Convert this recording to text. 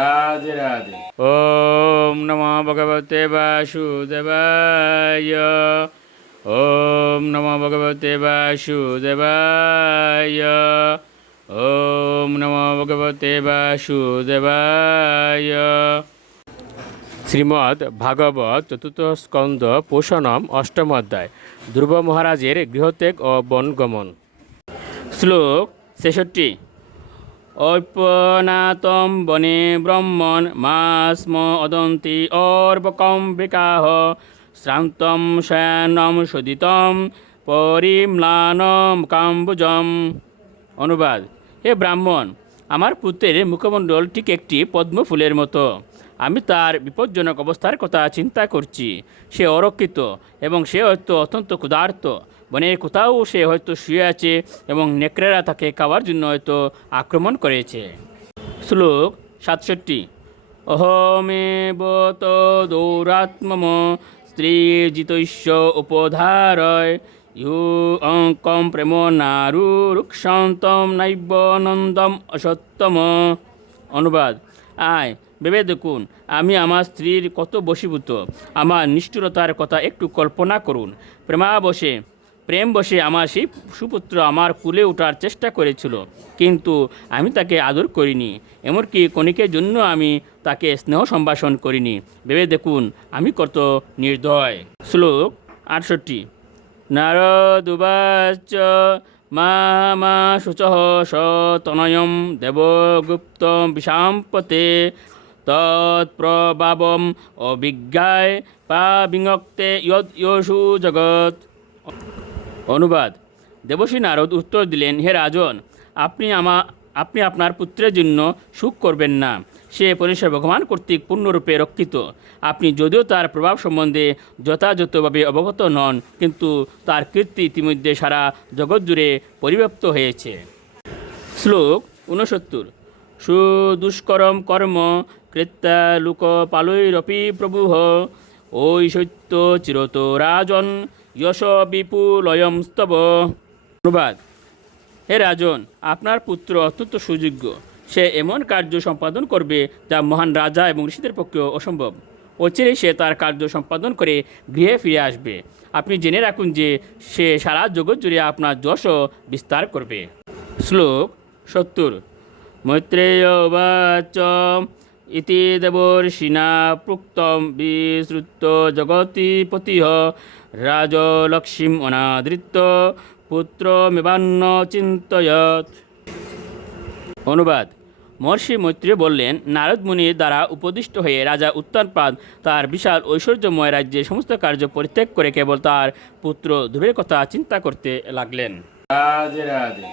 রাধে রাধে। ওম নমো ভগবতে বাসুদেবায়। ওম নমো ভগবতে বাসুদেবায়। ওম নমো ভগবতে বাসুদেবায়। শ্রীমদ্ ভাগবত চতুর্থ স্কন্দ পোষণম অষ্টম অধ্যায়। ধ্রুব মহারাজের গৃহত্যাগ ও বনগমন। শ্লোক ৬৬। ঐপ্যনাতম বনে ব্রহ্মণ মাস্ম অদন্তি অর্বকম বিকাহ শ্রান্তম শয়নম সুদিতম পরিম্লানম কাম্বুজম। অনুবাদ: হে ব্রাহ্মণ, আমার পুত্রের মুখমণ্ডল ঠিক একটি পদ্ম ফুলের মতো। আমি তার বিপজ্জনক অবস্থার কথা চিন্তা করছি। সে অরক্ষিত এবং সে হয়তো অত্যন্ত ক্ষুধার্ত। বনের কোথাও সে হয়তো শুয়ে আছে এবং নেকড়েরা তাকে খাওয়ার জন্য হয়তো আক্রমণ করেছে। শ্লোক ৬৭। অহমেব তদৌরাত্মম স্ত্রীজিতৈষ্য উপধারয় ইহু অঙ্কম প্রেম নারু রুক্ষন্তম নৈব নন্দম অসত্যম। অনুবাদ: আয়, ভেবে দেখুন, আমি আমার স্ত্রীর কত বশীভূত। আমার নিষ্ঠুরতার কথা একটু কল্পনা করুন। প্রেম বশে আমার সেই সুপুত্র আমার কুলে ওঠার চেষ্টা করেছিল, কিন্তু আমি তাকে আদর করিনি। এমনকি কণিকের জন্য আমি তাকে স্নেহ সম্ভাষণ করিনি। ভেবে দেখুন আমি কত নির্দয়। শ্লোক ৬৮। নারদুবাচ মা মা শুচঃ সতনয়ম দেবগুপ্ত বিষাম্পতে তৎপ্রভাবম অভিজ্ঞায় পাবিঙক্তে ইয়সু জগৎ। অনুবাদ: দেবর্ষি নারদ উত্তর দিলেন, হে রাজন, আপনি আপনার পুত্রের জন্য সুখ করবেন না। সে পরমেশ্বর ভগবান কর্তৃক পূর্ণরূপে রক্ষিত। আপনি যদিও তার প্রভাব সম্বন্ধে যথাযথভাবে অবগত নন, কিন্তু তার কীর্তি ইতিমধ্যে সারা জগৎ জুড়ে পরিব্যাপ্ত হয়েছে। শ্লোক ৬৯। সুদুষ্করম কর্ম কৃত্যা লোকপালৈরপি প্রভুঃ ওই সত্য চিরত রাজন যশ বিপুলয়ম স্তব। অনুবাদ: হে রাজন, আপনার পুত্র অত্যন্ত সুযোগ্য। সে এমন কার্য সম্পাদন করবে যা মহান রাজা এবং ঋষিদের পক্ষেও অসম্ভব। অচিরেই সে তার কার্য সম্পাদন করে গৃহে ফিরে আসবে। আপনি জেনে রাখুন যে সে সারা জগৎ জুড়ে আপনার যশও বিস্তার করবে। শ্লোক ৭০। মৈত্রেয় উবাচ ইতি দেবর্ষিণা প্রুক্তম বিশ্রুত জগতিপতিঃ রাজলক্ষ্মীম অনাদৃত্য পুত্রমেবান্ন চিন্তয়ৎ। অনুবাদ: মহর্ষি মৈত্রেয় বললেন, নারদ মুনির দ্বারা উপদিষ্ট হয়ে রাজা উত্তানপাদ তার বিশাল ঐশ্বর্যময় রাজ্যের সমস্ত কার্য পরিত্যাগ করে কেবল তার পুত্র ধ্রুবের কথা চিন্তা করতে লাগলেন। রাধে রাধে।